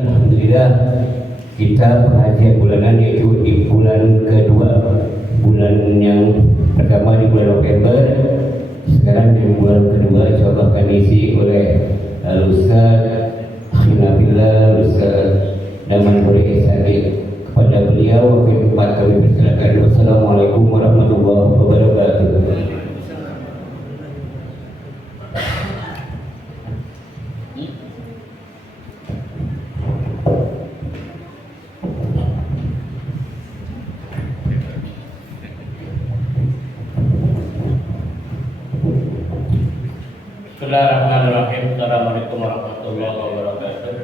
Alhamdulillah, kita pengajian bulanan yaitu di bulan kedua, bulan yang pertama di bulan November, sekarang di bulan kedua insyaallah akan diisi oleh Ustaz Khinabillah, Ustaz Daman Huri Isadi. Kepada beliau wakil tempat kami persilakan. Wassalamualaikum warahmatullahi wabarakatuh. Bismillahirrahmanirrahim. Assalamualaikum warahmatullahi wabarakatuh.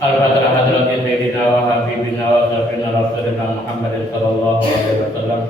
Al-Fatihah hadrati Sayyidina wa Habibina wa Safina Rasulina Muhammadin sallallahu alaihi wasallam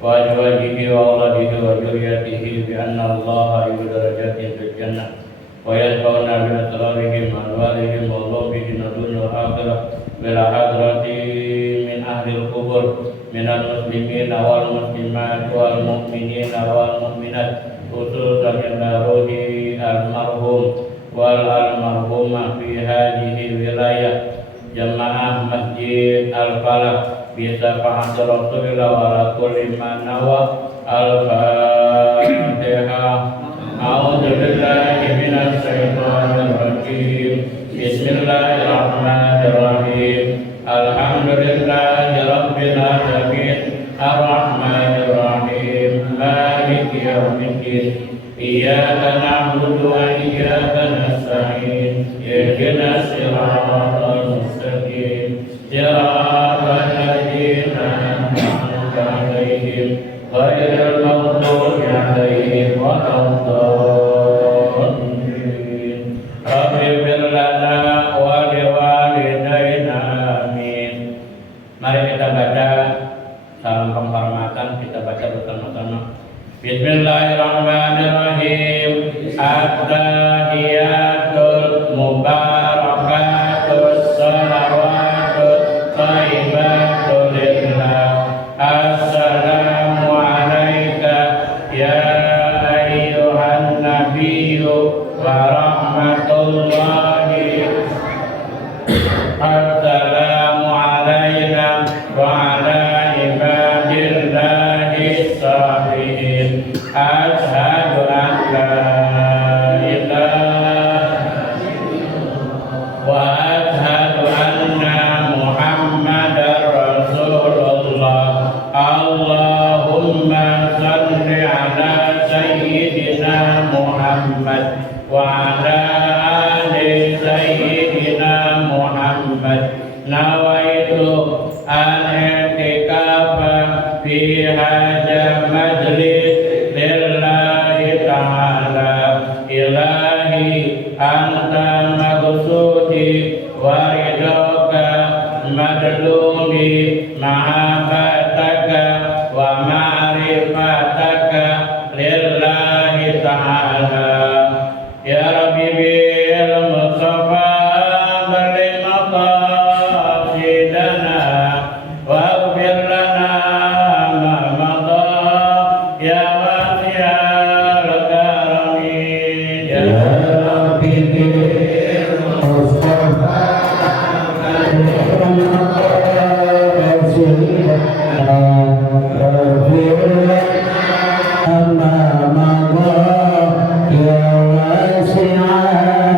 wa azwajihi wa auladihi wa dzurriyyatihi bi anna Allah yu'ti darajatin fil jannah wa yadfa'una bi asrarihim anwarihim wa dhubihim dunya wa akhirah bil hadrati min ahli al-qubur min al-muslimin wal muslimat wal mu'minin wal mu'minat khususan inda ruhi al-marhum wal al-marhumah fi hadhihi wilayah jamaah masjid al-falah bisa fa'at rasulillah wa ala kulli man nawa al-fatihah. A'udzu billahi minas syaitonir rajim. Bismillahirrahmanirrahim. Alhamdulillahi rabbil alamin arrahmanir rahim maliki yaumiddin. Iyyaka na'budu wa iyyaka nasta'in. Ihdinas siratal mustaqim. Siratal ladzina an'amta 'alaihim ghairil maghdubi 'alaihim waladdallin. Rabbi ighfir lana wa liwalidayna amin. Mari kita baca salam penghormatan, kita baca bersama-sama. Bismillahirrahmanirrahim. At-tahiyatul mubarakatus salawatut thayyibatul lillah. Assalamu alayka ya ayyuhan nabiyyu wa rahmatullahi. Assalamu alayna wa ala ibadillahi shalihin. Asyhadu an la ilaha wa asyhadu anna Muhammadar Rasulullah. Allahumma shalli ala sayyidina Muhammad wa ala ali sayyidina Muhammad. Nawaitu an-i'tikafa fi hadzal majlis lillahi ta'ala. Ilahi anta maqsudi wa ridaka madlumi mahabbataka wa ma'rifataka lillahi ta'ala. Ya Rabbi bil Mustafa balligh maqasidana waghfir lana ma madha ya wasi'al karami. Ya Rabbi bil Mustafa balligh maqasidana waghfir lana ma madha ya wasi'al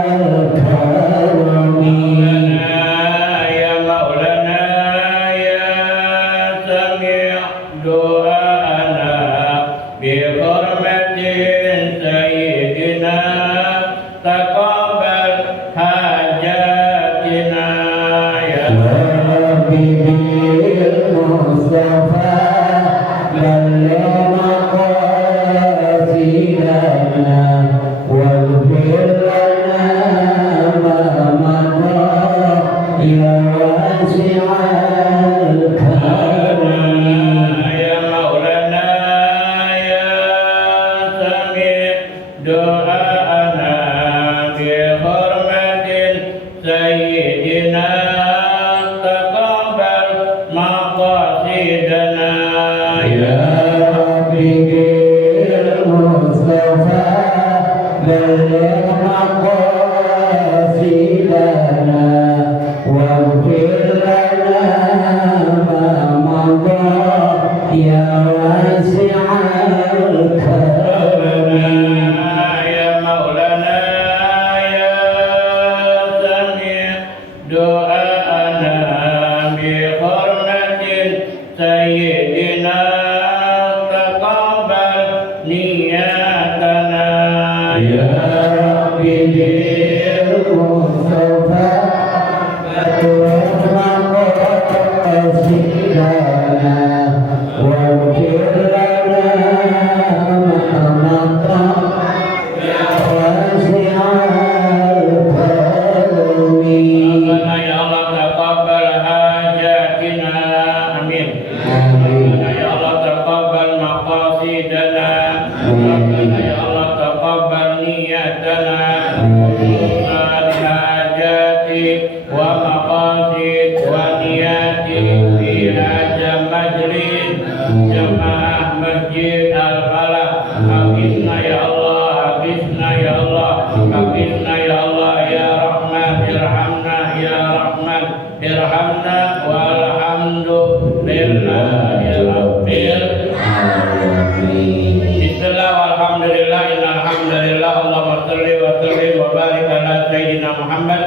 Aghithna ya Allah ya Rahman, irhamna ya Rahman, irhamna walhamdulillahi rabbil alamin. Bismillah walhamdulillah innal hamdalillah Allahumma shalli wa sallim wa barik ala sayyidina Muhammad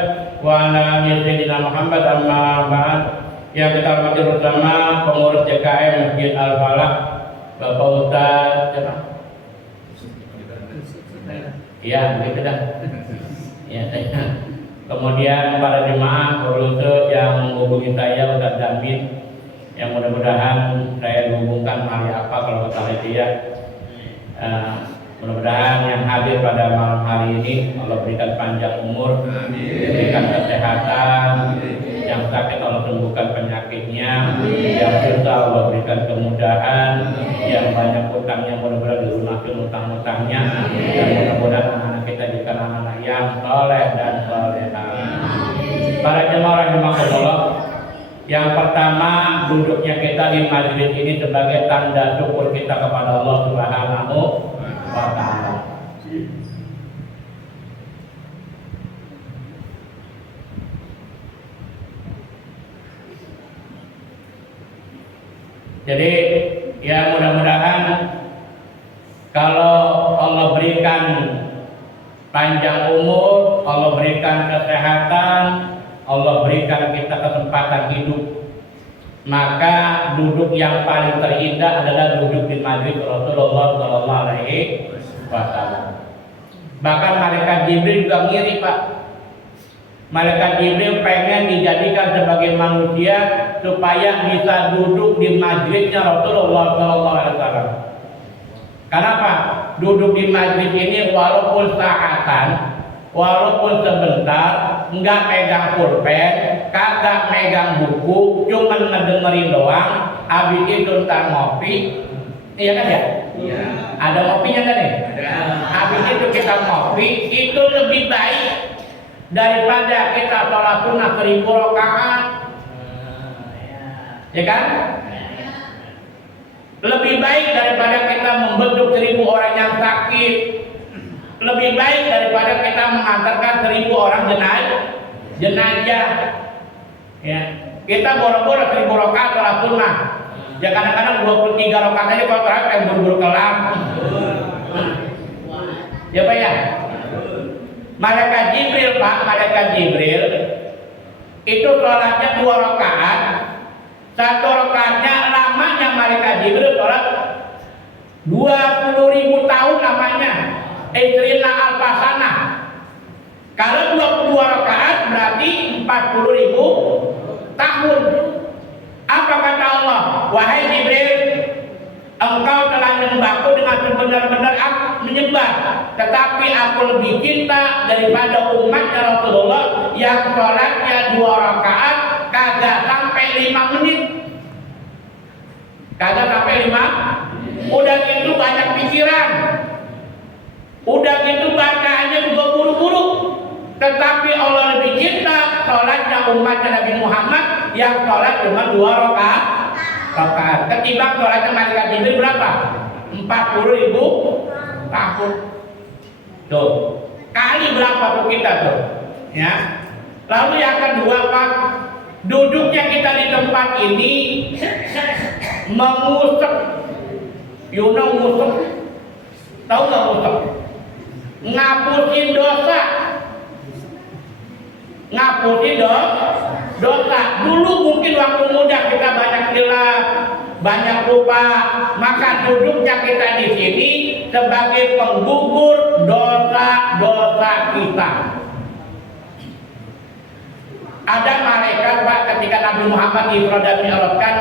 wa ala ali sayyidina Muhammad. Amma ba'd. Yang kita hormati bersama pengurus JKM Masjid Al-Falah, Bapak Ustaz siapa? Ya, begitu dah. Ya, saya. Kemudian para jemaah pengurus yang menghubungi saya, Ustaz Damin, yang mudah-mudahan saya dihubungkan hari apa kalau kata dia. Mudah-mudahan yang hadir pada malam hari ini Allah berikan panjang umur, berikan kesehatan, yang sakit Allah sembuhkan penyakitnya, yang susah Allah berikan kemudahan, yang banyak utangnya mudah-mudahan dilunasi utang-utangnya, dan mudah-mudahan anak-anak kita jadikan anak-anak yang soleh dan solehah. Para jemaah rahimakumullah, yang pertama duduknya kita di majelis ini sebagai tanda syukur kita kepada Allah Subhanahu wa ta'ala. Jadi ya mudah-mudahan kalau Allah berikan panjang umur, Allah berikan kesehatan, Allah berikan kita kesempatan hidup, maka duduk yang paling terindah adalah duduk di majelis Rasulullah Sallallahu Alaihi Wasallam. Bahkan malaikat Jibril juga ngiri, Pak. Malaikat Jibril pengen dijadikan sebagai manusia supaya bisa duduk di majelisnya Rasulullah Sallallahu Alaihi Wasallam. Kenapa? Duduk di majelis ini walaupun saatan, walaupun sebentar, nggak megang pulpen, kagak megang buku, cuman ngedengerin doang, habis itu ntar ngopi, iya kan ya? Iya. Ada ngopinya kan ya? Ada. Habis itu kita ngopi, itu lebih baik daripada kita sholat sunnah 1000 rakaat, ya kan? Lebih baik daripada kita membentuk 1000 orang yang sakit. Lebih baik daripada kita mengantarkan 1000 orang jenazah. Ya, kita boro-boro 1000 rakaat sholat sunnah. Ya kadang-kadang 23 rakaat aja kalau terakhir yang buru-buru kelar. Ya Pak ya. Malaikat Jibril, Pak, malaikat Jibril itu sholatnya 2 rakaat. 1 rakaatnya lamanya malaikat Jibril sholat 20.000 tahun namanya. Isrina al-Fasanah. Kalau 22 rakaat berarti 40.000 tahun. Apa kata Allah? Wahai Jibril, engkau telah menyembahku dengan sebenar-benar menyembah, tetapi aku lebih cinta daripada umatnya Rasulullah yang sholatnya 2 rakaat kagak sampai 5 menit. Kagak sampai 5. Udah gitu banyak pikiran. Udah gitu bacaannya juga buru-buru. Tetapi Allah lebih cinta sholatnya umatnya Nabi Muhammad yang sholat cuma 2 rakaat. Ketimbang sholatnya malaikat Jibril berapa? 40.000 tahun. Tuh, kali berapa tuh kita tuh? Ya. Lalu yang kedua, Pak, duduknya kita di tempat ini mengusap. You know ngusap? Tahu nggak ngusap? Ngapusin dosa. Ngapusin dosa. Dulu mungkin waktu muda kita banyak hilaf, banyak lupa, maka duduknya kita di sini sebagai penggugur dosa-dosa kita. Ada malaikat, Pak, ketika Nabi Muhammad Isra dan Mi'rajkan,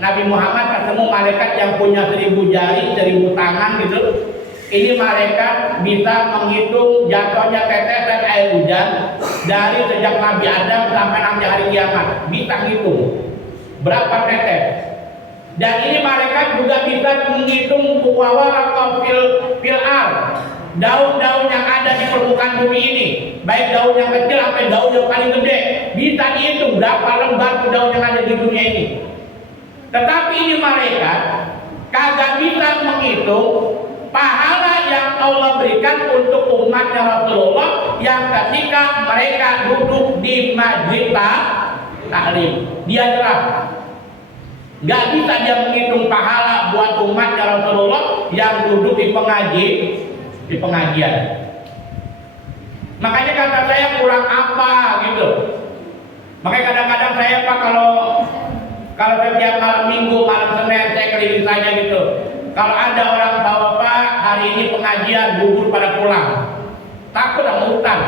Nabi Muhammad ketemu malaikat yang punya 1000 jari, 1000 tangan gitu. Ini malaikat bisa menghitung jatuhnya tetesan air hujan dari sejak Nabi Adam sampai nanti hari kiamat. Bisa hitung berapa tetes. Dan ini malaikat juga bisa menghitung wawaraqa fil ard, daun-daun yang ada di permukaan bumi ini, baik daun yang kecil sampai daun yang paling gede. Bisa dihitung berapa lembar daun yang ada di dunia ini. Tetapi ini malaikat kagak bisa menghitung pahala yang Allah berikan untuk umatnya Rasulullah yang ketika mereka duduk di majlis taklim. Dia jelas nggak bisa dia menghitung pahala buat umatnya Rasulullah yang duduk di pengajian. Makanya kata saya kurang apa gitu. Makanya kadang-kadang saya Pak kalau setiap malam Minggu, malam Senin saya keliling saja gitu. Kalau ada orang bawa Pak hari ini pengajian bubur pada pulang, takut sama utang.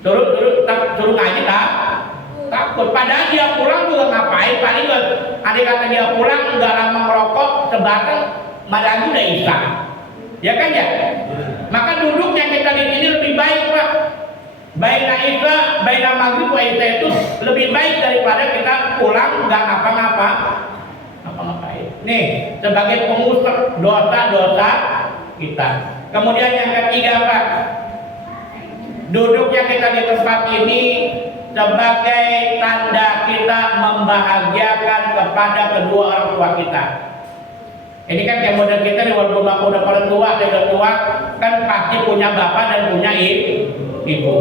Suruh ngaji takut. Padahal dia pulang juga ngapain? Paling ada kata dia pulang nggak lama merokok sebatang, malam udah isya. Ya kan ya? Maka duduknya kita di sini lebih baik Pak. Baina isya, baina maghrib wa isya itu lebih baik daripada kita pulang nggak ngapa-ngapain. Nih, sebagai pengusir dosa-dosa kita. Kemudian yang ketiga Pak, duduknya kita di tempat ini sebagai tanda kita membahagiakan kepada kedua orang tua kita. Ini kan kayak model kita nih, walaupun bapak udah pada tua, saya udah tua, kan pasti punya bapak dan punya ibu.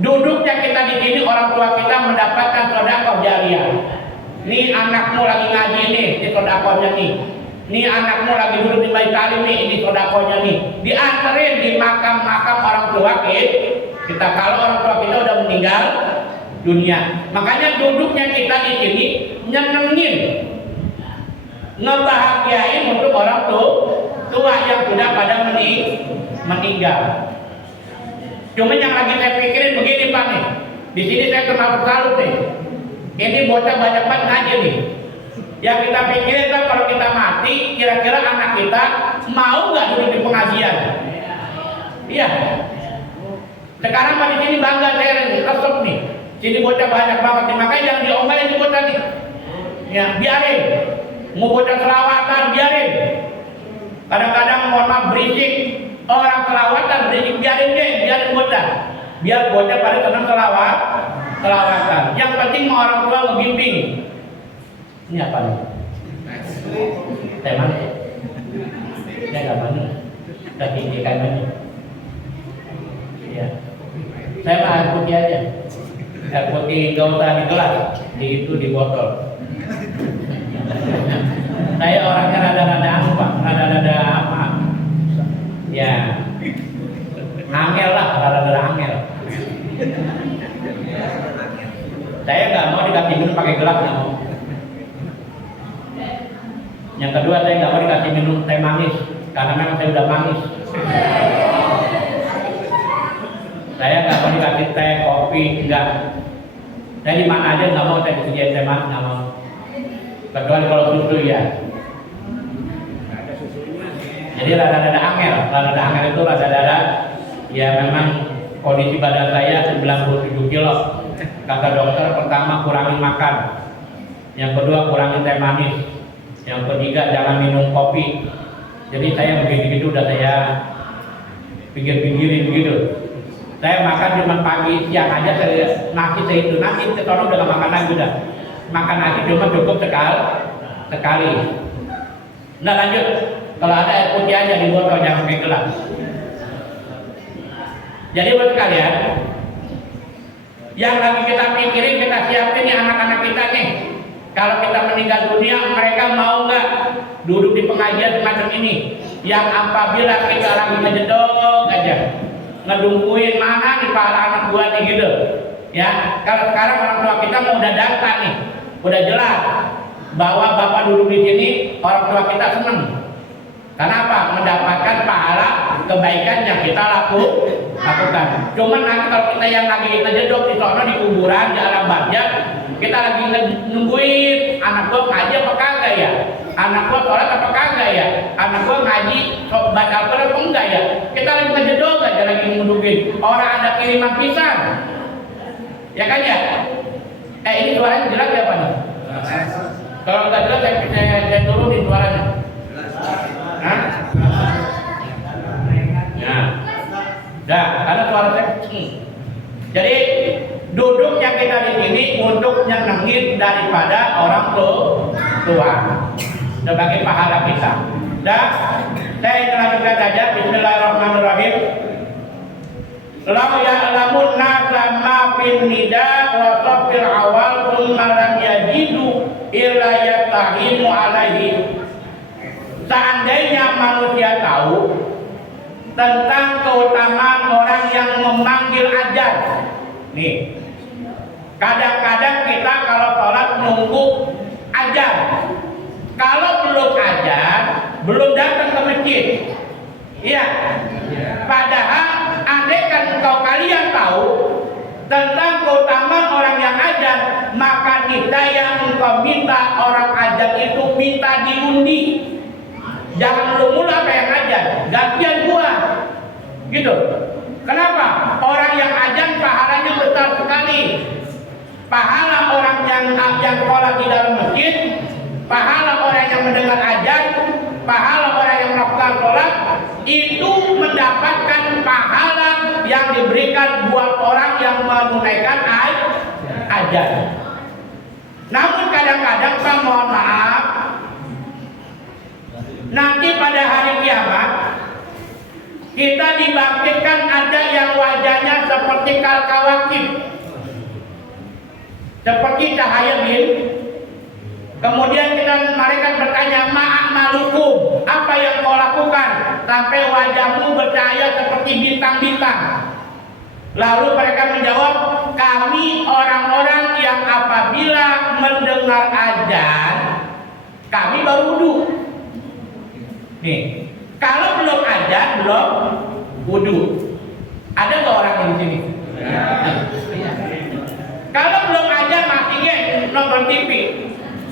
Duduknya kita di sini orang tua kita mendapatkan sedekah jariah. Nih anakmu lagi ngaji nih, ini sedekahnya nih. Nih anakmu lagi duduk di bait talim nih, ini sedekahnya nih. Dianterin di makam-makam orang tua kita kalau orang tua kita udah meninggal dunia. Makanya duduknya kita di sini nyenengin, ngebahagiain untuk orang tua yang sudah pada meninggal. Cuma yang lagi saya pikirin begini Pak nih, di sini saya terlalu salut nih. Ini bocah banyak banget ngaji nih. Yang kita pikirin kan kalau kita mati, kira-kira anak kita mau nggak duduk di pengajian? Iya. Sekarang Pak di sini bangga saya resep nih. Sini bocah banyak banget nih, makanya jangan diomelin di bocah nih. Ya, biarin. Mau bocah selawatan, biarin. Kadang-kadang mohon maaf berisik. Orang selawatan berisik, biarin deh, biarin bocah. Biar bocah pada senang selawatan. Yang penting orang tua membimbing. Ini apa nih? Teh manis. Teh nggak manis. Teh ikan manis. Iya. Saya mah air putih aja. Air putih nggak usah di gelas, di botol. Saya orangnya rada-rada apa? Rada-rada apa? Ya, angel lah, rada-rada angel. Saya nggak mau dikasih minum pakai gelas, nggak mau. Yang kedua saya nggak mau dikasih minum teh manis, karena memang saya udah manis. Saya nggak mau dikasih teh, kopi, enggak. Saya di mana aja nggak mau saya disediain teh manis, nggak mau. Kecuali kalau susu ya. Jadi rada-rada angel itu rada-rada ya memang kondisi badan saya 97 kilo. Kata dokter pertama kurangin makan, yang kedua kurangin teh manis, yang ketiga jangan minum kopi. Jadi saya begitu udah saya pikir-pikirin begitu. Saya makan cuma pagi, siang aja saya nasi itu sekarang udah gak makan lagi udah. Makan nasi cuma cukup sekali. Nah lanjut. Kalau ada air putih aja di botol, jangan pakai gelas. Jadi buat kalian yang lagi kita pikirin, kita siapin nih anak-anak kita nih. Kalau kita meninggal dunia, mereka mau nggak duduk di pengajian semacam ini? Yang apabila kita lagi ngejedok aja, ngedungkuin mana nih pahala anak gua nih gitu. Ya, kalau sekarang orang tua kita mau udah data nih, udah jelas bahwa bapak duduk di sini, orang tua kita seneng. Kenapa? Mendapatkan pahala kebaikan yang kita lakukan. Cuman nanti kalau kita yang lagi ngejedok di sana di kuburan, di alam barzah, kita lagi nungguin anak gua ngaji apa kagak ya? Anak gua sholat apa kagak ya? Anak gua ngaji baca Al-Quran apa enggak ya? Kita lagi ngejedok aja, lagi nungguin. Orang ada kiriman pisang, ya kan ya? Ini suaranya jelas ya Pak? Kalau nggak jelas saya turunin suaranya. Hah? Ya. Dah, karena suara saya kecil. Jadi duduknya kita di sini untuk nyenengin daripada orang tua sebagai pahala kita. Dan Saya lanjutkan saja. Bismillahirrahmanirrahim. Lau ya'lamun nasa ma fin nida wa safil awal thumma lam yajidu illa yatahinu alaihi. Seandainya manusia tahu tentang keutamaan orang yang memanggil azan. Nih, kadang-kadang kita kalau sholat nunggu azan. Kalau belum azan, belum datang ke masjid. Iya. Padahal andaikan kalian tahu tentang keutamaan orang yang azan, maka niscaya engkau minta orang azan itu minta diundi. Jangan lu mulu apa yang azan, gantian gua. Gitu. Kenapa? Orang yang azan pahalanya besar sekali. Pahala orang yang sholat di dalam masjid, pahala orang yang mendengar azan, pahala orang yang melakukan sholat itu mendapatkan pahala yang diberikan buat orang yang menunaikan azan. Namun kadang-kadang Pak, mohon maaf, nanti pada hari kiamat kita dibangkitkan ada yang wajahnya seperti kal-kawakib, seperti cahaya bin. Kemudian mereka bertanya, ma'amalukum, apa yang kau lakukan sampai wajahmu bercahaya seperti bintang-bintang? Lalu mereka menjawab, kami orang-orang yang apabila mendengar azan, kami baru wudu. Nih, kalau belum azan, belum wudu. Ada nggak orang di sini? Kalau belum azan masih nonton TV.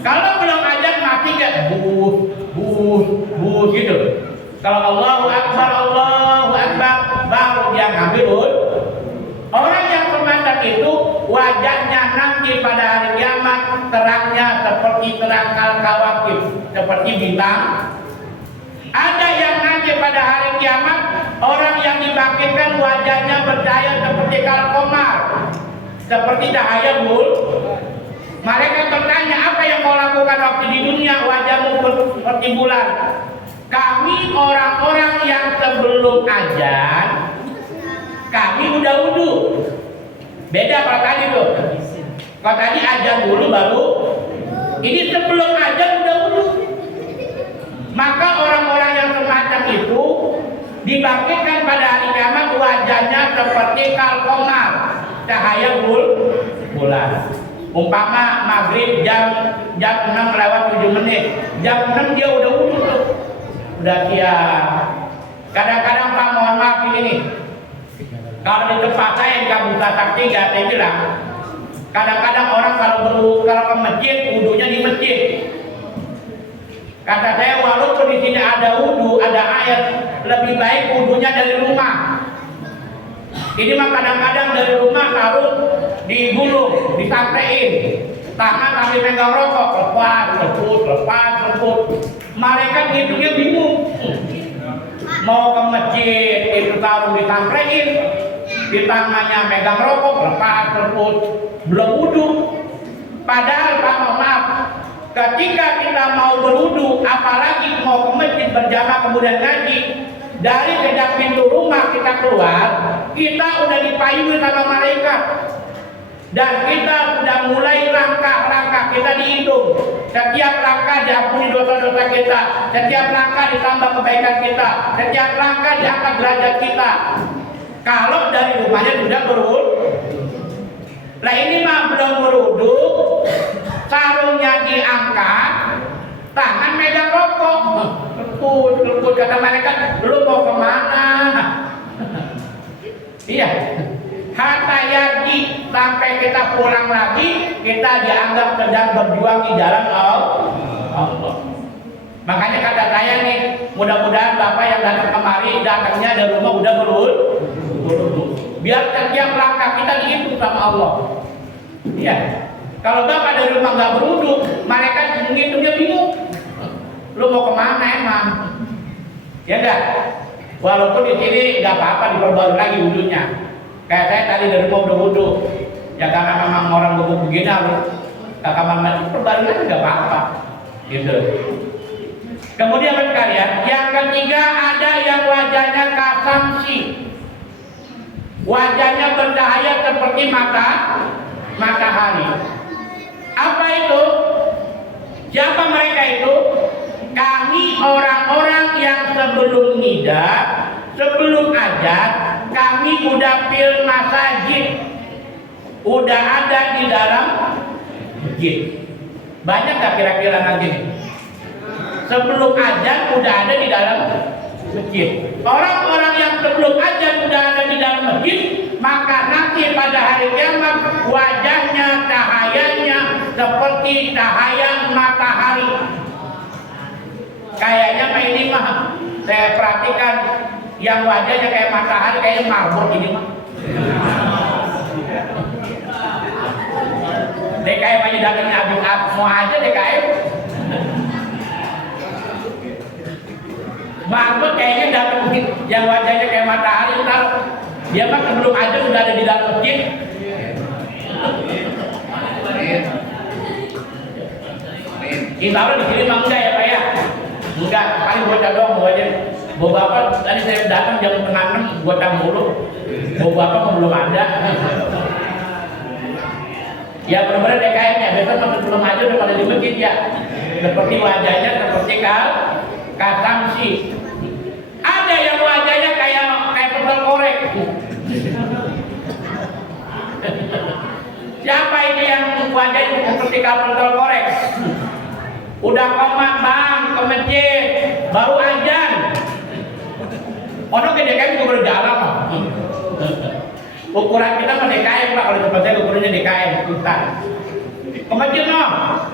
Kalau belum azan mati gak buh gitu. Kalau Allahu Akbar baru dia ngambil wud. Orang yang semacam itu wajahnya nanti pada hari kiamat terangnya seperti terang kal-kawakib, seperti bintang. Ada yang nanti pada hari kiamat orang yang dibangkitkan wajahnya bercahaya seperti kal-qamar, seperti cahaya bulan. Mereka bertanya, apa yang kau lakukan waktu di dunia? Wajahmu seperti bulan. Kami orang-orang yang sebelum azan, kami udah wudu. Beda kalau tadi tuh. Kalau tadi azan dulu baru. Ini sebelum azan udah wudu. Maka orang-orang yang semacam itu dibangkitkan pada hari kiamat wajahnya seperti kal-qamar, cahaya bulan. Umpama maghrib jam 6 lewat 7 menit, jam 6 dia udah wudu tuh, udah siap. Kadang-kadang Pak, mohon maaf ini nih, kalau di tempat saya di Kampung Tatak 3 saya bilang, kadang-kadang orang kalau ke masjid wudunya di masjid. Kata saya, walaupun di sini ada wudu, ada air, lebih baik wudunya dari rumah. Ini mah kadang-kadang dari rumah taruh di gulung, disampein, tangan sambil megang rokok, lepas. Mereka hidupnya bingung. Mau ke masjid itu taruh disampein, di tangannya megang rokok, lepas, belum wudu. Padahal Pak, maaf, ketika kita mau berwudu, apalagi mau ke masjid berjamaah kemudian ngaji, dari sejak pintu rumah kita keluar, kita udah dipayungi sama malaikat. Dan kita sudah mulai langkah-langkah kita dihitung. Setiap langkah diampuni dosa-dosa kita, setiap langkah ditambah kebaikan kita, setiap langkah diangkat derajat kita. Kalau dari rumahnya sudah berwudu. Nah ini mah belum berwudu, sarungnya diangkat, tangan megang rokok, lembut kata malaikat, lu mau kemana? Iya. Hatta yadi, sampai kita pulang lagi, kita dianggap sedang berjuang di jalan Allah. Makanya kata saya nih, mudah-mudahan Bapak yang datang kemari, datangnya dari rumah udah berwudu. Biar setiap langkah kita dihitung sama Allah. Iya. Kalau Bapak dari rumah nggak berwudu, mereka menghitungnya bingung. Lu mau kemana emang? Ya enggak? Walaupun di sini nggak apa-apa diperbarui lagi wudunya. Kayak saya tadi dari rumah udah wudu. Ya karena memang orang bubuk begini harus ke kamar mandi perbarui lagi nggak apa-apa. Gitu. Kemudian sekalian, yang ketiga ada yang wajahnya kasamsi, wajahnya bercahaya seperti matahari. Apa itu? Siapa mereka itu? Kami orang-orang yang sebelum nida, sebelum azan, kami udah fil masajid, udah ada di dalam masjid. Banyak gak kira-kira nanti? Sebelum azan udah ada di dalam masjid. Orang-orang yang sebelum azan udah ada di dalam masjid, maka nanti pada hari kiamat wajahnya, cahayanya seperti cahaya matahari. Kayaknya ini mah saya perhatikan yang wajahnya kayak matahari, kayaknya marbot ini mah. DKM aja datangnya habis semua aja DKM. Marbot kayaknya datang yang wajahnya kayak matahari, ntar dia mah sebelum aja sudah ada di dalam masjid. Insya Allah di sini mah enggak ya Pak ya? Enggak, paling bocah doang mau aja. Bawa bapak tadi saya datang jam 5:30 bocah mulu. Bawa bapak belum ada. Ya benar-benar DKM ya, besok masih belum aja udah pada di masjid ya. Seperti wajahnya seperti kasamsi. Ada yang wajahnya kayak pentol korek. Siapa ini yang wajahnya seperti pentol korek? Udah komat bang ke masjid, baru azan. Orang ke DKM juga berjalan pak. Ukuran kita mah DKM pak, kalau tempat saya ukurannya DKM hutan. Ke masjid no,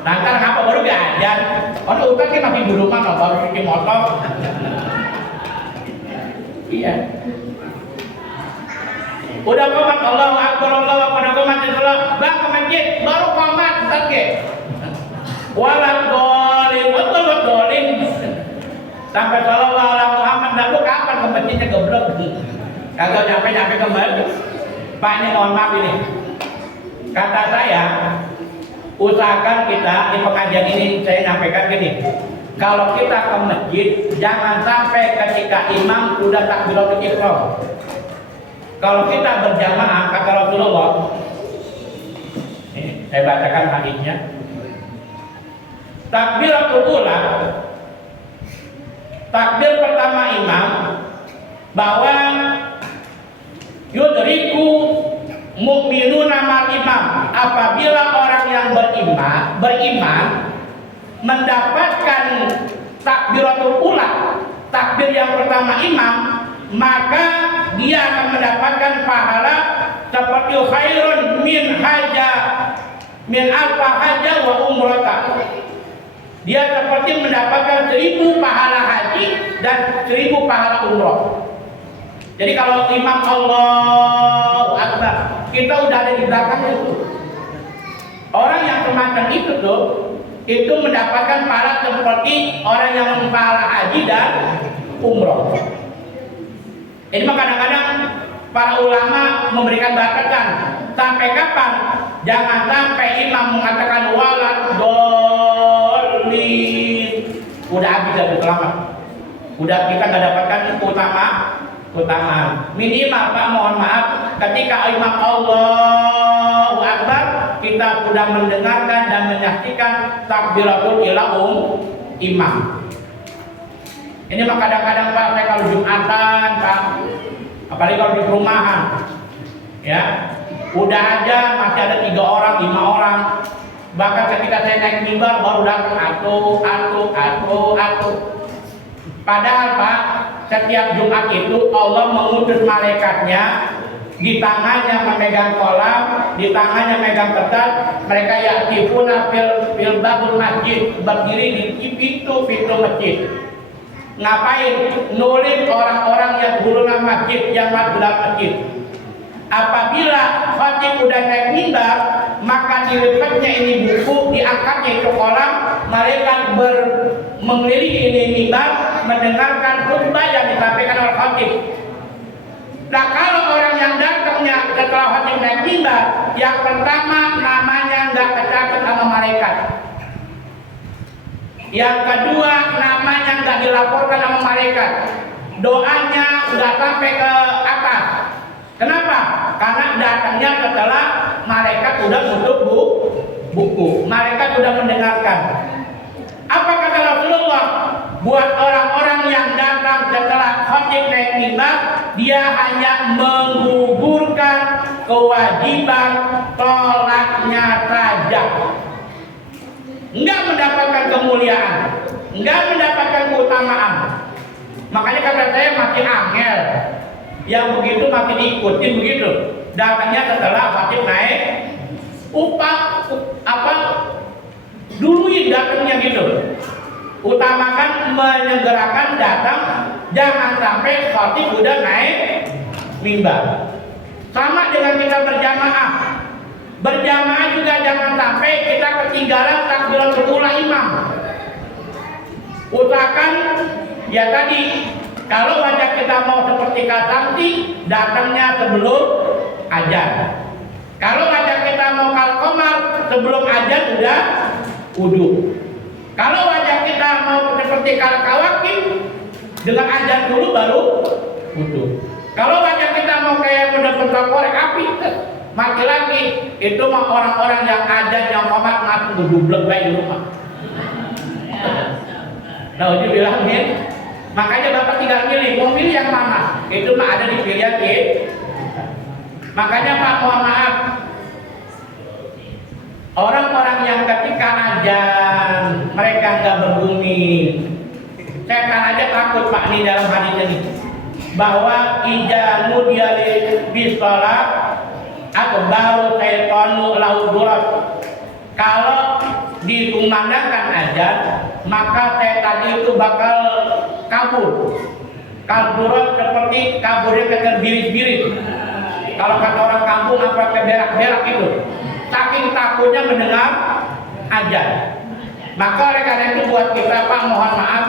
nanti apa baru ke azan. Orang hutan kita masih di rumah no, baru cuci motor. Iya. Udah komat Allahu Akbar, pada komat sholat, bang ke masjid, baru komat ke. Walat dolin, betul dolin. Sampai sallallahu alaihi Muhammad, lalu kapan ke masjidnya goblok? Kalau nyampe ke masjid, Pak ini mohon maaf ini. Kata saya, usahakan kita di pengajian ini saya nyampaikan gini. Kalau kita ke masjid, jangan sampai ketika imam sudah takbiratul ihram. Kalau kita berjamaah, kata Rasulullah, ini saya bacakan hadisnya. Takbiratul ula, takbir pertama imam, bahwa yudriku mu'minuna mal imam, apabila orang yang beriman mendapatkan takbiratul ula, takbir yang pertama imam, maka dia akan mendapatkan pahala seperti khairun min alfa haja wa umrata. Dia seperti mendapatkan 1000 pahala haji dan 1000 pahala umroh. Jadi kalau imam Allahu Akbar, kita udah ada di belakangnya itu. Orang yang semacam itu tuh, itu mendapatkan pahala seperti orang yang pahala haji dan umroh. Ini mah kadang-kadang para ulama memberikan batasan sampai kapan? Jangan sampai imam mengatakan walad dolin, udah habis dari selamat. Udah kita nggak dapatkan keutamaan. Minimal Pak, mohon maaf, ketika imam Allahu Akbar, kita sudah mendengarkan dan menyaksikan takbiratul imam. Ini mah kadang-kadang Pak, saya kalau Jumatan Pak, apalagi kalau di perumahan, ya, udah aja masih ada 3 orang, 5 orang. Bahkan ketika saya naik mimbar baru datang atu. Padahal Pak, setiap Jumat itu Allah mengutus malaikatnya, di tangannya memegang kolam, di tangannya memegang kertas. Mereka yakifuna fil babul masjid, berdiri di pintu masjid. Ngapain? Nulis orang-orang yang hulunan masjid, yang masuk dalam masjid. Apabila khatib udah naik mimbar, maka dilipatnya ini buku, diangkatnya itu kolam, malaikat mengelilingi ini mimbar, mendengarkan khutbah yang disampaikan oleh khatib. Nah kalau orang yang datangnya setelah khatib naik mimbar, yang pertama namanya nggak kecatat sama malaikat. Yang kedua, namanya nggak dilaporkan sama malaikat. Doanya nggak sampai ke atas. Kenapa? Karena datangnya setelah malaikat sudah tutup buku. Malaikat sudah mendengarkan. Apa kata Rasulullah? Buat orang-orang yang datang setelah khatib naik mimbar, dia hanya menggugurkan kewajiban sholatnya saja. Enggak mendapatkan kemuliaan, enggak mendapatkan keutamaan. Makanya kata saya makin angel, yang begitu makin ikutin begitu. Datangnya setelah khatib naik, duluin datangnya gitu. Utamakan menyegerakan datang, jangan sampai khatib udah naik mimbar. Sama dengan kita berjamaah. Berjamaah juga jangan sampai kita ketinggalan takbiratul ula imam. Usahakan ya tadi, kalau wajah kita mau seperti katamti, datangnya sebelum azan. Kalau wajah kita mau kalkomar, sebelum azan udah wudu. Kalau wajah kita mau seperti kalkawakin, dengan azan dulu baru wudu. Kalau wajah kita mau kayak bener-bener korek api, mati lagi. Itu mah orang-orang yang azan yang komat langsung berdublek baik di rumah. Nah, itu bilangin. Makanya Bapak tinggal milih, mau milih yang mana? Itu mah ada di pilihan kita. Makanya Pak, mohon maaf, orang-orang yang ketika azan mereka nggak berbunyi, setan aja takut Pak nih dalam hadis ini, bahwa ijanu dia di sholat atau baru setanu laudurat. Kalau dikumandangkan azan, maka setan itu bakal kabur. Kabur seperti kaburnya keterbirit-birit. Kalau kata orang kampung apa keberak-berak itu. Saking takutnya mendengar azan. Maka oleh karena itu buat kita Pak, mohon maaf,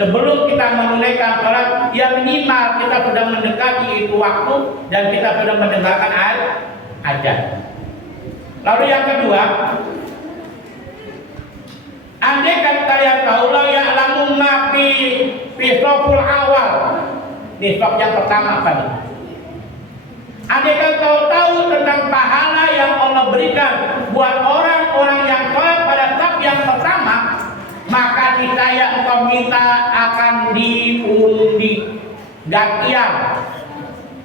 sebelum kita menunaikan sholat, ya minimal kita sudah mendekati itu waktu dan kita sudah mendengarkan azan. Lalu yang kedua, andai kan kalian tahu la ya'lamu ma fi soful awal. Ini sof yang pertama apa nih? Andai kan kau tahu tentang pahala yang Allah berikan buat orang-orang yang sholat pada saf yang pertama, maka niscaya engkau minta akan diundi gantian.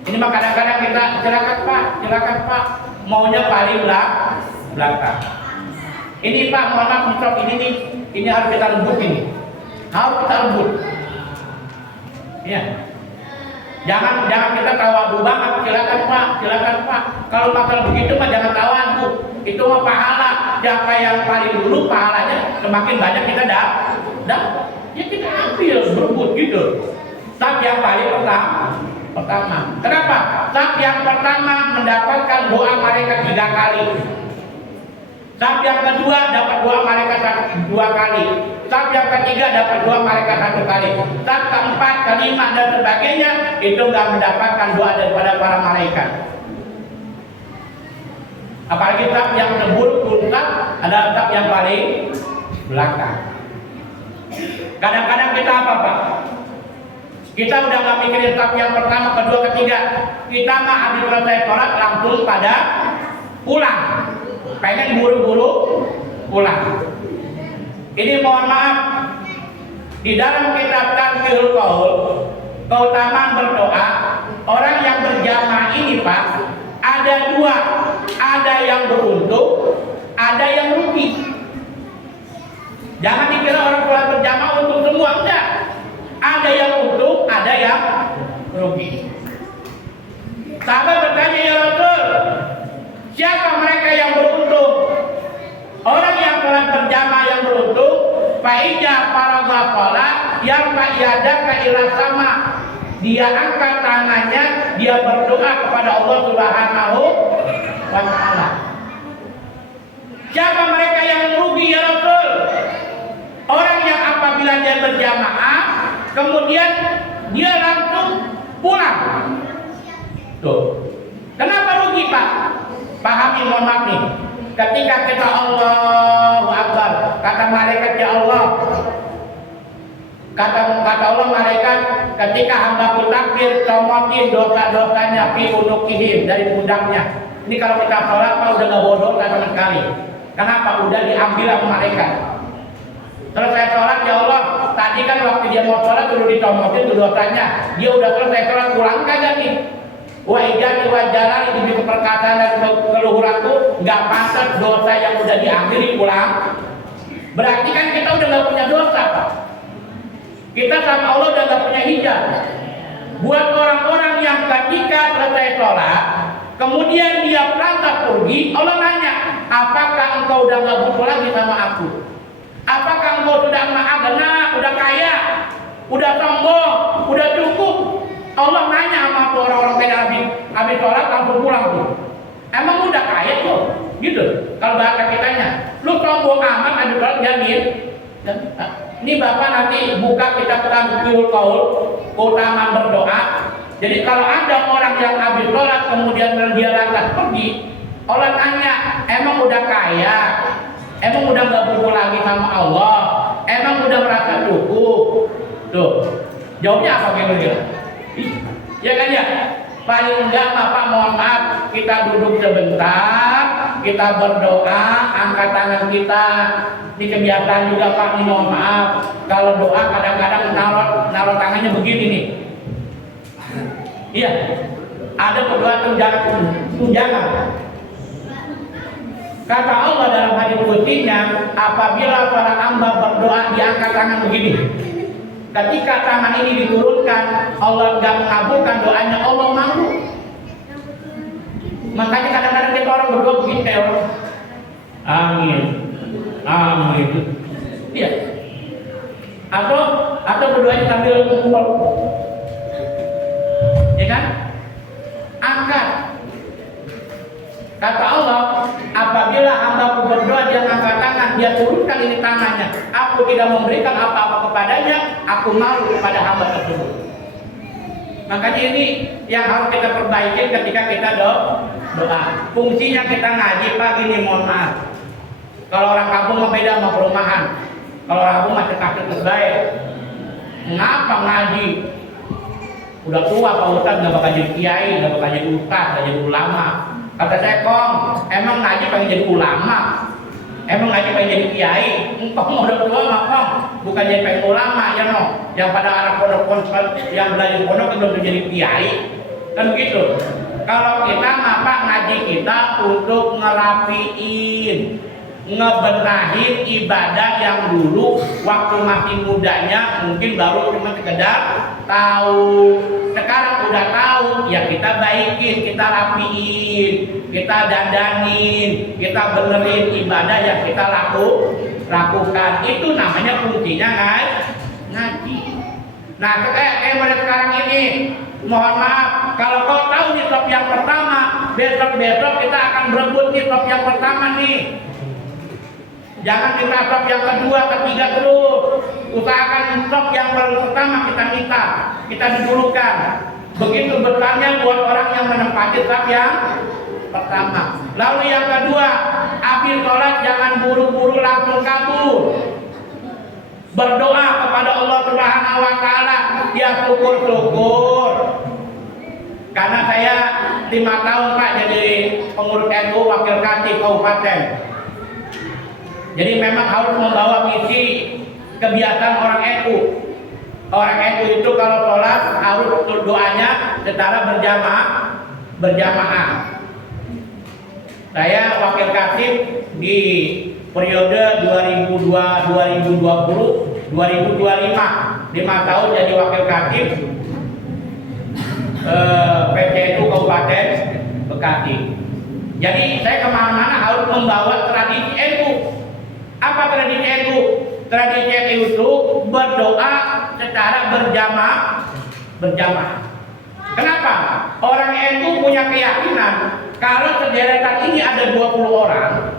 Ini mah kadang-kadang kita silakan Pak, maunya paling belakang. Ini Pak, mohon maaf misal ini harus kita rebut ini. Harus kita rebut. Ya. Jangan kita tawadu banget, silakan Pak. Kalau masalah begitu mah jangan tawadu. Itu mah pahala. Siapa yang paling dulu pahalanya semakin banyak kita dapat. Ya kita ambil berebut gitu. Saf yang paling pertama. Kenapa? Saf yang pertama mendapatkan doa malaikat 3 kali. Saf yang kedua dapat doa malaikat 2 kali. Saf yang ketiga dapat doa malaikat 1 kali. Saf keempat, kelima dan sebagainya itu nggak mendapatkan doa daripada para malaikat. Apalagi saf yang terburuk adalah saf yang paling belakang. Kadang-kadang kita apa Pak? Kita udah nggak mikirin saf yang pertama, kedua, ketiga. Kita mah habis selesai sholat langsung pada pulang. Pengen buru-buru pulang. Ini mohon maaf, di dalam kitab Tanbihul Qaul, keutamaan berdoa, orang yang berjamaah ini Pak, ada 2, ada yang beruntung, ada yang rugi. Jangan dikira orang sholat berjamaah untuk semua, enggak. Ada yang untung, ada yang rugi. Sahabat bertanya, ya Rasul, siapa mereka yang beruntung? Orang yang sholat berjamaah yang beruntung, fa'ija para ghafalah yang fa'iyadaka ila sama. Dia angkat tangannya, dia berdoa kepada Allah Subhanahu wa ta'ala. Siapa mereka yang rugi ya Rasul? Orang yang apabila dia berjamaah, kemudian dia langsung pulang. Tuh. Kenapa rugi Pak? Pahami, mohon maaf nih. Ketika kita Allahu Akbar, kata malaikat, ya Allah, kata Allah malaikat, ketika hambaku takbir, comotin dosa-dosanya fi unukihim, dari pundaknya. Ini kalau kita sholat Pak udah nggak bodoh sama sekali. Kenapa? Udah diambil sama malaikat. Selesai sholat, ya Allah, tadi kan waktu dia mau sholat udah dicomotin tuh dosanya. Dia udah selesai sholat, pulang kagak nih? Wa ijati wa jalali, demi keperkasaan dan keluhuranku, nggak pantas dosa yang udah diambil pulang. Berarti kan kita udah nggak punya dosa, Pak. Kita sama Allah udah nggak punya hijab. Buat orang-orang yang ketika selesai sholat, kemudian dia berangkat pergi, Allah nanya, apakah engkau udah nggak butuh lagi sama aku? Apakah engkau sudah ma'agna, udah kaya, udah sombong, udah cukup? Allah nanya sama orang-orang kayak habis sholat langsung pulang tuh. Emang udah kaya tuh? Gitu. Kalau bahasa kitanya, lu sombong amat habis sholat jamin. Ini Bapak nanti buka kitab Tanbihul Qaul, keutamaan berdoa. Jadi kalau ada orang yang habis sholat kemudian dia lantas pergi, Allah tanya, emang udah kaya? Emang udah gak butuh lagi sama Allah? Emang udah merasa cukup? Tuh, jawabnya apa kira-kira? Ya kan ya? Paling enggak Bapak mohon maaf, kita duduk sebentar, kita berdoa, angkat tangan kita. Ini kebiasaan juga Pak, ini mohon maaf. Kalau doa kadang-kadang naruh tangannya begini nih. Iya, ada berdoa tunjangan. Kata Allah dalam hadis qudsinya, apabila para hamba berdoa diangkat tangan begini. Ketika tangan ini diturunkan, Allah tidak mengabulkan doanya, Allah malu. Makanya kadang-kadang kita orang berdoa begini kayak orang, amin, amin. Iya. Atau berdoanya sambil ngumpul. Ya kan? Angkat. Kata Allah, apabila hamba berdoa dia angkat tangan, dia turunkan ini tangannya, aku tidak memberikan apa-apa kepadanya, aku malu kepada hamba tersebut. Makanya ini yang harus kita perbaiki ketika kita doa. Fungsinya kita ngaji Pak, gini mohon maaf. Kalau orang kampung mah beda sama perumahan. Kalau orang kampung mah cekak terbaik. Ngapa ngaji? Udah tua Pak Ustaz, nggak bakal jadi kiai, nggak bakal jadi ustaz, nggak jadi ulama. Kata saya, Kong, emang ngaji pengen jadi ulama? Emang ngaji pengen jadi kiai? Engkau udah tua mah Kong, bukan jadi pengen ulama ya no. Yang pada anak pondok yang belajar pondok belum jadi kiai, kan begitu. Kalau kita Pak ngaji kita untuk ngerapiin, ngebenahin ibadah yang dulu waktu masih mudanya mungkin baru cuma sekedar tahu. Sekarang udah tahu, ya kita baikin, kita rapiin, kita dandanin, kita benerin ibadah yang kita lakukan. Itu namanya fungsinya ngaji. Nah, kayak mulai sekarang ini, mohon maaf, kalau kau tahu nih top yang pertama, besok kita akan berebut nih top yang pertama nih. Jangan kita top yang kedua, ketiga terus. Usahakan top yang pertama kita minta, kita didulukan. Begitu besarnya buat orang yang menempati top yang pertama. Lalu yang kedua, habis sholat jangan buru-buru langsung kabur. Berdoa kepada Allah Subhanahu wa Ta'ala, ya syukur. Karena saya 5 tahun Pak jadi pengurus NU wakil kantor kabupaten. Jadi memang harus membawa misi kebiasaan orang NU. Orang NU itu kalau sholat harus doanya secara berjamaah. Saya wakil katib di periode 2020-2025, 5 tahun jadi wakil katib PCNU Kabupaten Bekasi. Jadi saya kemana-mana harus membawa tradisi NU. Apa tradisi NU? Tradisi NU itu berdoa secara berjamaah. Kenapa? Orang NU punya keyakinan kalau sederetan ini ada 20 orang,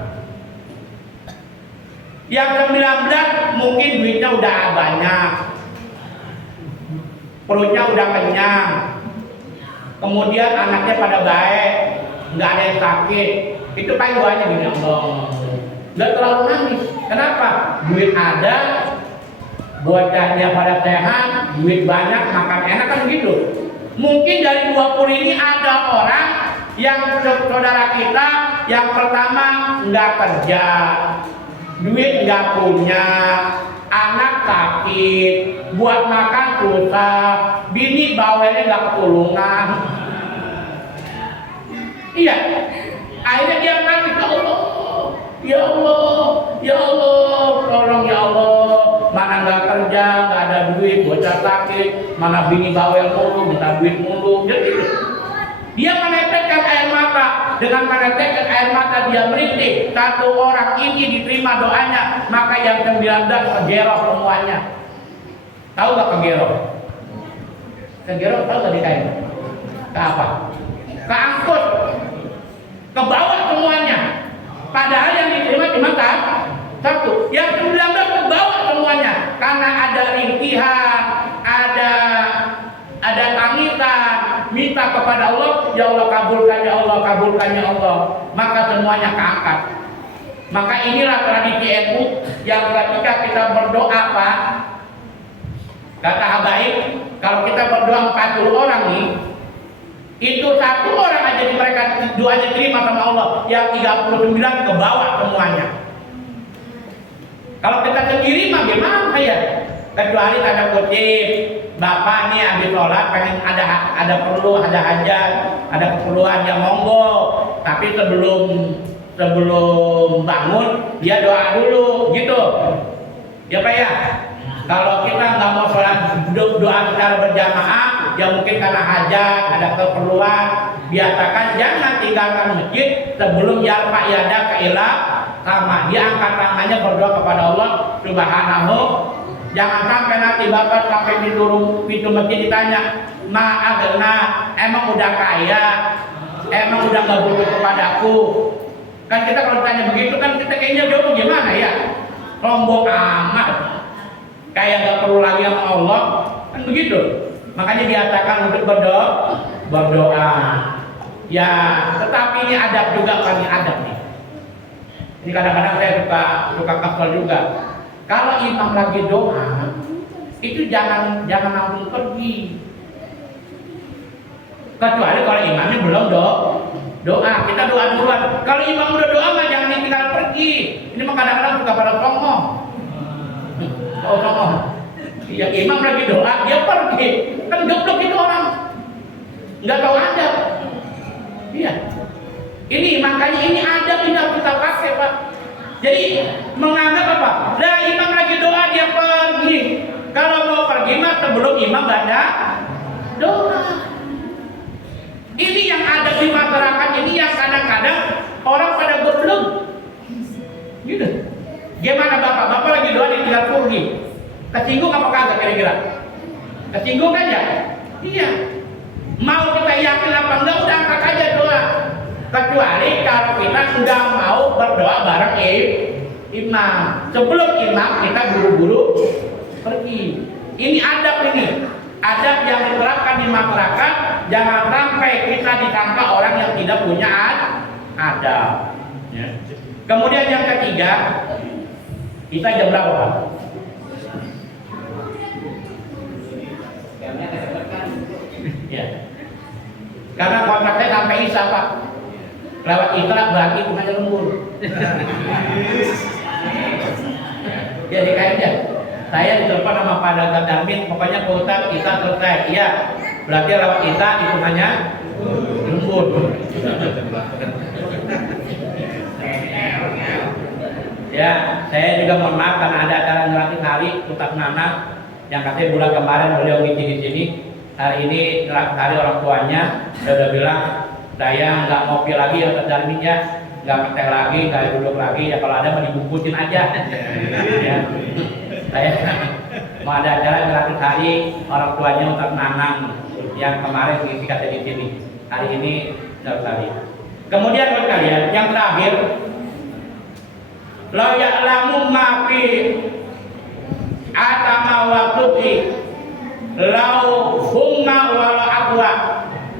yang 19 mungkin duitnya udah banyak, perutnya udah kenyang, kemudian anaknya pada baik, nggak ada yang sakit. Itu paling doanya gini, Allah, nggak terlalu nangis. Kenapa? Duit ada, bocahnya pada sehat, duit banyak, makan enak kan gitu. Mungkin dari 20 ini ada orang yang saudara kita yang pertama nggak kerja, duit nggak punya, anak sakit, buat makan susah, bini bawelnya nggak ketulungan. Iya, akhirnya dia nangis, ya Allah, ya Allah, ya Allah, tolong ya Allah, mana nggak kerja, nggak ada duit, bocah sakit, mana bini bawel mulu, minta duit mulu, jadi dia meneteskan air mata. Dengan meneteskan air mata dia merintih. Satu orang ini diterima doanya, maka yang 19 kegerok semuanya. Tahu nggak kegerok? Kegerok tahu nggak dikain? Ke apa? Keangkut, ke bawah semuanya. Padahal yang diterima cuma satu. Yang 19 ke bawah semuanya. Karena ada rintihan, ada tangisan, minta kepada Allah, ya Allah kabulkan ya Allah, kabulkan ya Allah, maka semuanya keangkat. Maka inilah tradisi NU yang ketika kita berdoa Pak, kata Habaib, kalau kita berdoa 40 orang nih, itu satu orang aja di mereka doanya terima sama Allah, yang 39 ke bawah semuanya. Kalau kita sendiri mah gimana ya? Kecuali ada kutip, bapak nih habis sholat pengen ada perlu, ada hajat, ada keperluan yang monggo. Tapi sebelum bangun dia doa dulu, gitu. Ya Pak ya. Kalau kita nggak mau sholat doa secara berjamaah, ya mungkin karena hajat, ada keperluan, biasakan jangan tinggalkan masjid sebelum yarfa yada ke ilah sama. Dia angkat tangannya berdoa kepada Allah Subhanahu. Jangan sampai nanti bapak sampai di pintu masjid ditanya, agena, emang udah kaya, emang udah nggak butuh kepadaku. Kan kita kalau ditanya begitu kan kita kayaknya jauh gimana ya? Sombong amat, kayak nggak perlu lagi sama Allah, kan begitu. Makanya diatakan untuk berdoa. Ya, tetapi ini adab juga kan, adab nih. Ini kadang-kadang saya suka kesel juga. Kalau imam lagi doa, itu jangan langsung pergi. Kecuali kalau imamnya belum doa, kita doa duluan. Kalau imam udah doa mah jangan tinggal pergi. Ini mah kadang-kadang suka pada songong. Songong. Ya imam lagi doa, dia pergi. Kan goblok itu orang. Nggak tahu adab. Iya. Ini makanya ini adab ini harus kita pakai Pak. Jadi menganggap apa? Nah imam lagi doa dia pergi. Kalau mau pergi mah sebelum imam baca doa. Ini yang ada di masyarakat ini yang kadang-kadang orang pada goblok. Gitu. Gimana bapak lagi doa ditinggal pergi? Kesinggung apa kagak kira-kira? Kesinggung kan ya? Iya. Mau kita yakin apa enggak udah angkat aja doa. Kecuali kalau kita sudah mau berdoa bareng imam. Sebelum imam kita buru-buru pergi. Ini adab ini. Adab yang diterapkan di masyarakat. Jangan sampai kita disangka orang yang tidak punya adab. Ya. Kemudian yang ketiga, kita jam berapa Pak? Ya. Karena kontraknya sampai Isya Pak. Lewat Isya berarti bukannya lembur. Jadi kayaknya saya ditelepon sama Pak Darmin, pokoknya Pak Ustadz kita selesai. Iya, berarti lewat Isya hitungannya lembur. Ya, saya juga mohon maaf karena ada acara ngelatih hari Ustadz Nana yang katanya bulan kemarin beliau ngisi di sini. Hari ini ngelatih hari orang tuanya, saya udah bilang saya nggak ngopi lagi ya Ustadz Darmin ya, nggak ngeteh lagi, nggak duduk lagi ya, kalau ada mau dibungkusin aja. Ya. Saya mau ada acara ngelatih hari orang tuanya Ustadz Nanang yang kemarin ngisi kata di sini. Hari ini sekali. Kemudian buat kalian yang terakhir, la ya'lamu ma fi atama wa tubi lau humma wala aqwa.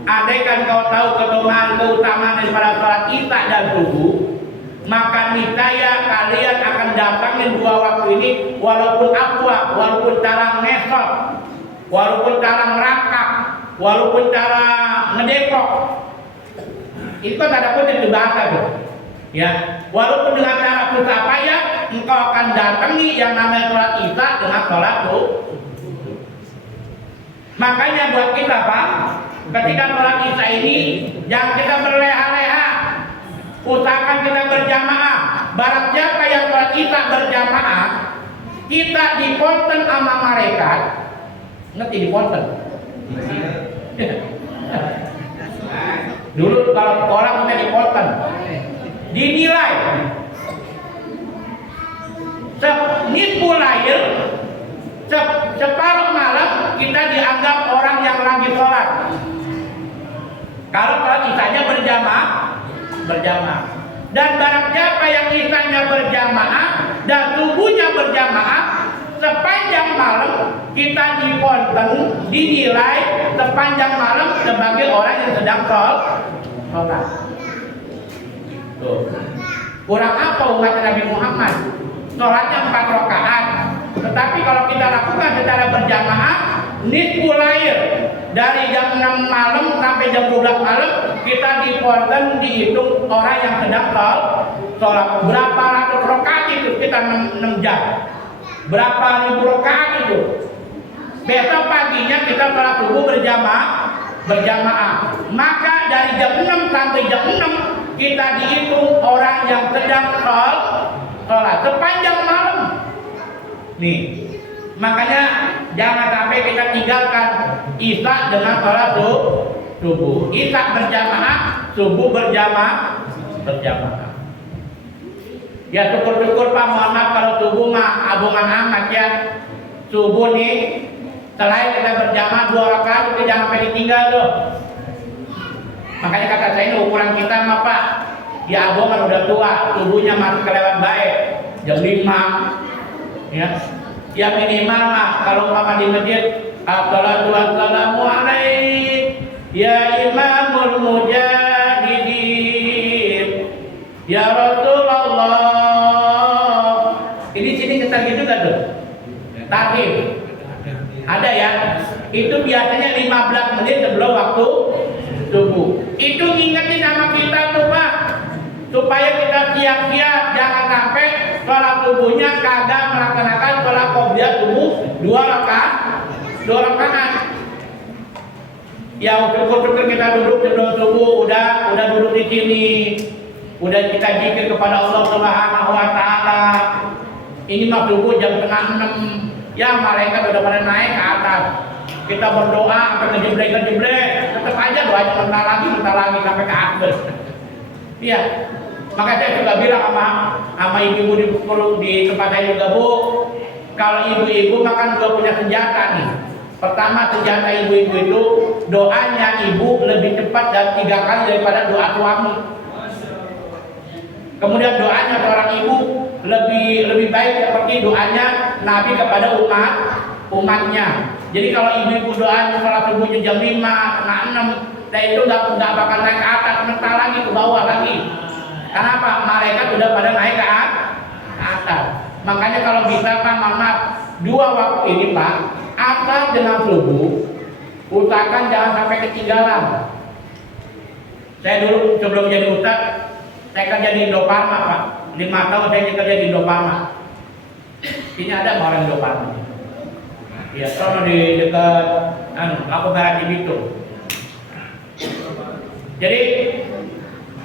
Andaikan kau tahu keutamaan daripada salat isya dan subuh, maka niscaya kalian akan datangin dua waktu ini, walaupun apa, walaupun cara ngesot, walaupun cara merangkak, walaupun cara ngedepok. Itu kan ada kutip di bahasa tuh. Ya, walaupun dengan cara susah payah, engkau akan datangi yang namanya sholat isya dengan sholat subuh. Makanya buat kita Pak, ketika sholat isya ini jangan kita berleha-leha, usahakan kita berjamaah. Barang siapa yang sholat isya berjamaah, kita diponten sama malaikat. Ngerti diponten? Dulu kalau sekolah kita diponten, dinilai nisfu lail, separuh malam kita dianggap orang yang lagi sholat. Kalau sholat isyanya berjamaah. Dan barang siapa yang isyanya berjamaah dan subuhnya berjamaah, sepanjang malam kita diponten, dinilai sepanjang malam sebagai orang yang sedang sholat. Tuh. Kurang apa umat Nabi Muhammad? Sholatnya 4 rakaat. Tetapi kalau kita lakukan secara berjamaah, nisfu lail, dari jam 6 malam sampai jam 12 malam kita diponten, dihitung orang yang sedang sholat. Berapa ratus rakaat itu? Kita 6 jam. Berapa ribu rakaat itu? Besok paginya kita sholat subuh berjamaah. Maka dari jam 6 sampai jam 6 kita dihitung orang yang sedang sholat sepanjang malam. Nih, makanya jangan sampai kita tinggalkan isya dengan sholat subuh. Isya berjamaah, subuh berjamaah. Ya syukur-syukur Pak, mohon maaf kalau subuh mah abungan amat ya. Subuh nih, selain kita berjamaah 2 rakaat itu jangan sampai ditinggal tuh. Makanya kata saya ini ukuran kita mah Pak, ya abang kan udah tua, tubuhnya masih kelewat baik, jam 5 ya minimal mah kalau mama di masjid, assalatu wassalamu alaik ya imamul mujahidin ya Rasulullah. Ini sini kita gitu gak tuh? Takhir ada ya, itu biasanya 15 menit sebelum waktu subuh. Itu ingetin sama kita tuh Pak, supaya kita siap-siap, jangan sampai sholat subuhnya kagak melaksanakan sholat qobliyah subuh 2 rakaat. Ya syukur-syukur kita duduk sebelum subuh, udah duduk di sini, udah kita zikir kepada Allah Subhanahu wa taala. Ini mah subuh jam 5:30, ya malaikat udah pada naik ke atas. Kita berdoa sampai ngejeblek, tetap aja doanya bentar lagi sampai ke akhir. Iya, makanya saya juga bilang sama ibu-ibu di tempat saya juga, Bu, kalau ibu-ibu makan juga punya senjata nih. Pertama, senjata ibu-ibu itu doanya ibu lebih cepat dan 3 kali daripada doa suami. Kemudian doanya seorang ibu lebih baik seperti doanya Nabi kepada umatnya. Jadi kalau ibu-ibu doanya sholat subuhnya jam 5, setengah 6, dan itu nggak bakal naik ke atas, sebentar lagi ke bawah lagi. Kenapa? Malaikat udah pada naik ke atas. Makanya kalau bisa Pak, maaf, 2 waktu ini Pak, asar dengan subuh, usahakan jangan sampai ketinggalan. Saya dulu sebelum jadi ustaz, saya kerja di Indofarma Pak. 5 tahun saya kerja di Indofarma. Ini ada orang Indofarma. Ya, sama di dekat Lampu Merah Cibitung. Jadi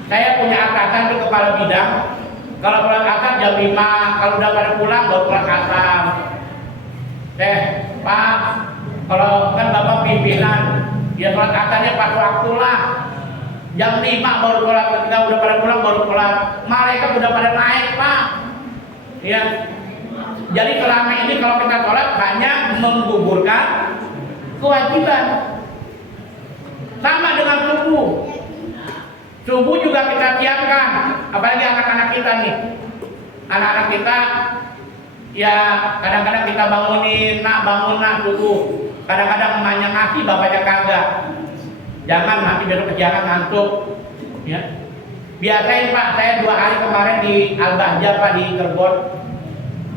saya punya atasan itu kepala bidang. Kalau sholat asar jam 5, kalau udah pada pulang baru sholat asar. Pak, kalau kan Bapak pimpinan, ya sholat asarnya pas waktu lah. Jam 5 baru sholat, kita udah pada pulang baru sholat. Malaikat udah pada naik Pak. Ya. Jadi selama ini kalau kita sholat hanya menggugurkan kewajiban. Sama dengan subuh. Subuh juga kita siapkan, apalagi anak-anak kita nih. Anak-anak kita ya kadang-kadang kita bangunin, bangun subuh. Kadang-kadang emaknya ngasih, bapaknya kagak. Jangan nanti besok kesiangan ngantuk. Ya. Biasain Pak, saya 2 hari kemarin di Al-Bahjah Pak, di Cirebon,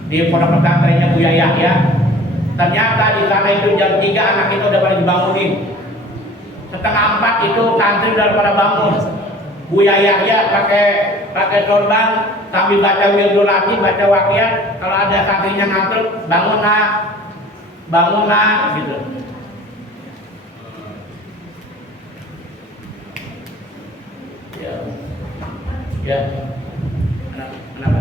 di pondok pesantrennya Buya Yahya. Ternyata di sana itu jam 3 anak itu udah pada dibangunin. Setengah 4 itu santri udah pada bangun. Buya Yahya pakai sorban sambil baca wirdul latif, baca waqiat. Kalau ada santrinya ngantuk, bangun nak gitu. Ya, kenapa?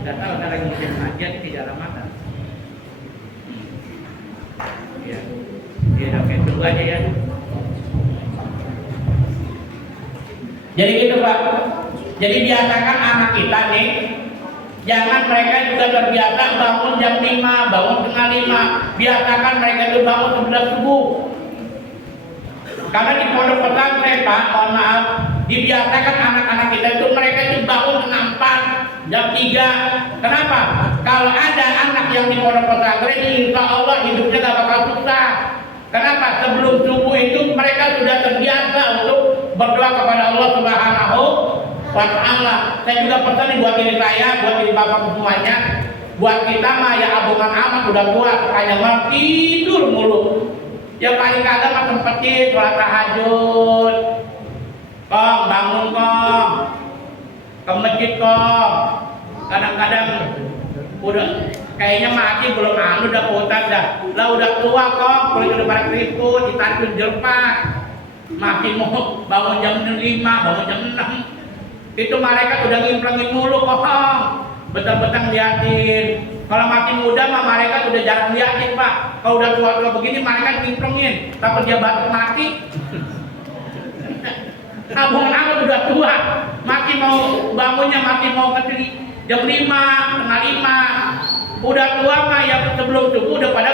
Nggak tahu cara ngisi kajian tidak ada mata. Ya, oke, tunggu aja ya. Jadi gitu Pak. Jadi biasakan anak kita nih, jangan mereka juga terbiasa bangun jam 5, bangun setengah 5. Biasakan mereka itu bangun sebelum subuh. Karena di pondok pesantren Pak, mohon maaf, dibiasakan anak-anak kita itu mereka itu bangun setengah 4, jam 3. Kenapa? Kalau ada anak yang di pondok pesantren, insya Allah hidupnya gak bakal susah. Kenapa? Sebelum subuh itu mereka sudah terbiasa untuk berdoa kepada Allah Subhanahu wa Ta'ala. Saya juga pesan buat diri saya, buat diri bapak semuanya, buat kita mah ya abungan amat udah tua, kayak malam tidur mulu. Ya paling kadang mah sempetin sholat tahajud. Kong, bangun kong, ke masjid kong. Kadang-kadang udah kayaknya mati belum udah kotak dah. Lah udah tua kong, kulit udah pada keriput, ditarik jelpas. Masih mau bangun jam 5, bangun jam 6. Itu mereka udah ngimplengin mulu kong. Betul-betul liatin. Kalau masih muda mah mereka udah jarang liatin Pak. Kalau udah tua-tua begini mereka ngimplengin. Takut dia batuk mati. Abang-abang udah tua, masih mau bangunnya masih mau ke jam 5, setengah 5. Udah tua mah yang sebelum subuh udah pada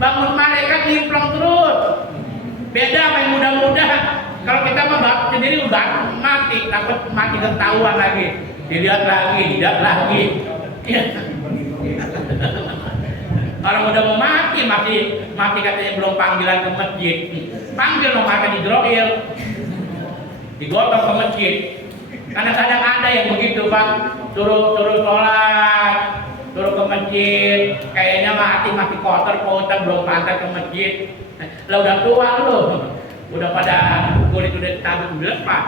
bangun mereka nyimplong terus. Beda main muda-muda. Kalau kita mah batuk sendiri udah mati, takut mati ketahuan lagi. Dilihat lagi. Orang udah mau mati katanya belum panggilan ke masjid. Panggil dong maka didroil. Digotong ke masjid. Kadang-kadang ada yang begitu Pak, suruh sholat, suruh ke masjid, kayaknya masih kotor belum pantas ke masjid. Lah udah tua loh, udah pada kulit udah tabung Pak,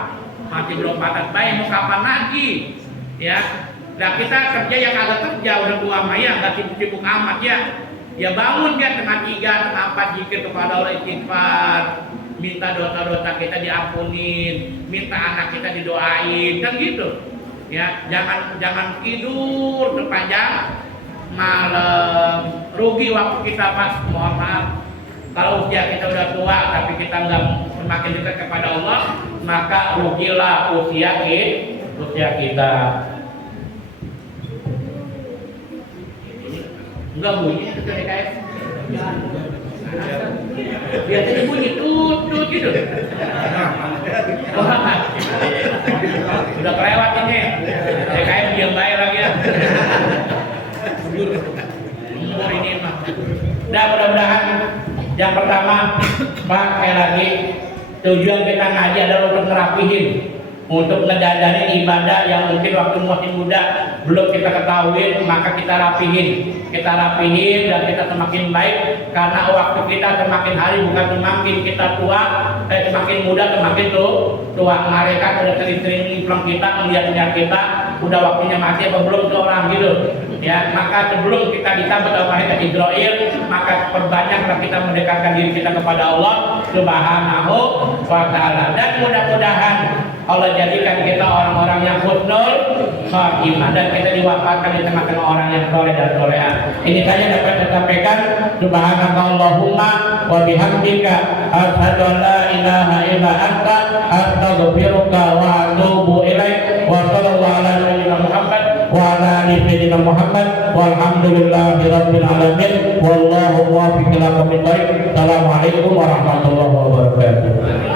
masih belum pantas baik mau kapan lagi, ya. Nah kita kerja yang agak kerja udah tua maya nggak sibuk-sibuk amat ya bangun dia setengah 3, setengah 4 zikir kepada Allah, istighfar. Minta dosa-dosa kita diampunin, minta anak kita didoain, kan gitu. Ya, jangan tidur sepanjang malam. Rugi waktu kita Pak, mohon maaf. Kalau usia kita udah tua tapi kita nggak semakin dekat kepada Allah, maka rugilah usia kita. Enggak bunyi itu DKS. Biasanya bunyi tutut gitu. Udah kelewat ini. DKS diam baik lagi ya. Umur ini mah. Dan mudah-mudahan yang pertama Pak, sekali lagi tujuan kita ngaji adalah untuk ngerapihin, untuk ngedadarin ibadah yang mungkin waktu masih muda belum kita ketahui, maka kita rapihin dan kita semakin baik karena waktu kita semakin hari bukan semakin kita tua, semakin muda semakin tua. Mereka udah sering-sering nyimplong kita, melihat kita, udah waktunya mati apa belum tuh orang gitu. Ya, maka sebelum kita disambut oleh malaikat Jibril, maka perbanyaklah kita mendekatkan diri kita kepada Allah Subhanahu wa Ta'ala. Dan mudah-mudahan Allah jadikan kita orang-orang yang husnul khatimah dan kita diwafatkan di tengah-tengah orang yang soleh dan soleha. Ini saja dapat saya sampaikan. Subhanakallahumma wa bihamdika asyhadu an la ilaha illa anta astaghfiruka wa atubu ilaik. Wa sallallahu ala nabiyyina Muhammad wa ala ali sayyidina Muhammad walhamdulillahi rabbil alamin wallahu muwaffiq ila aqwamit thoriq. Assalamualaikum warahmatullahi wabarakatuh.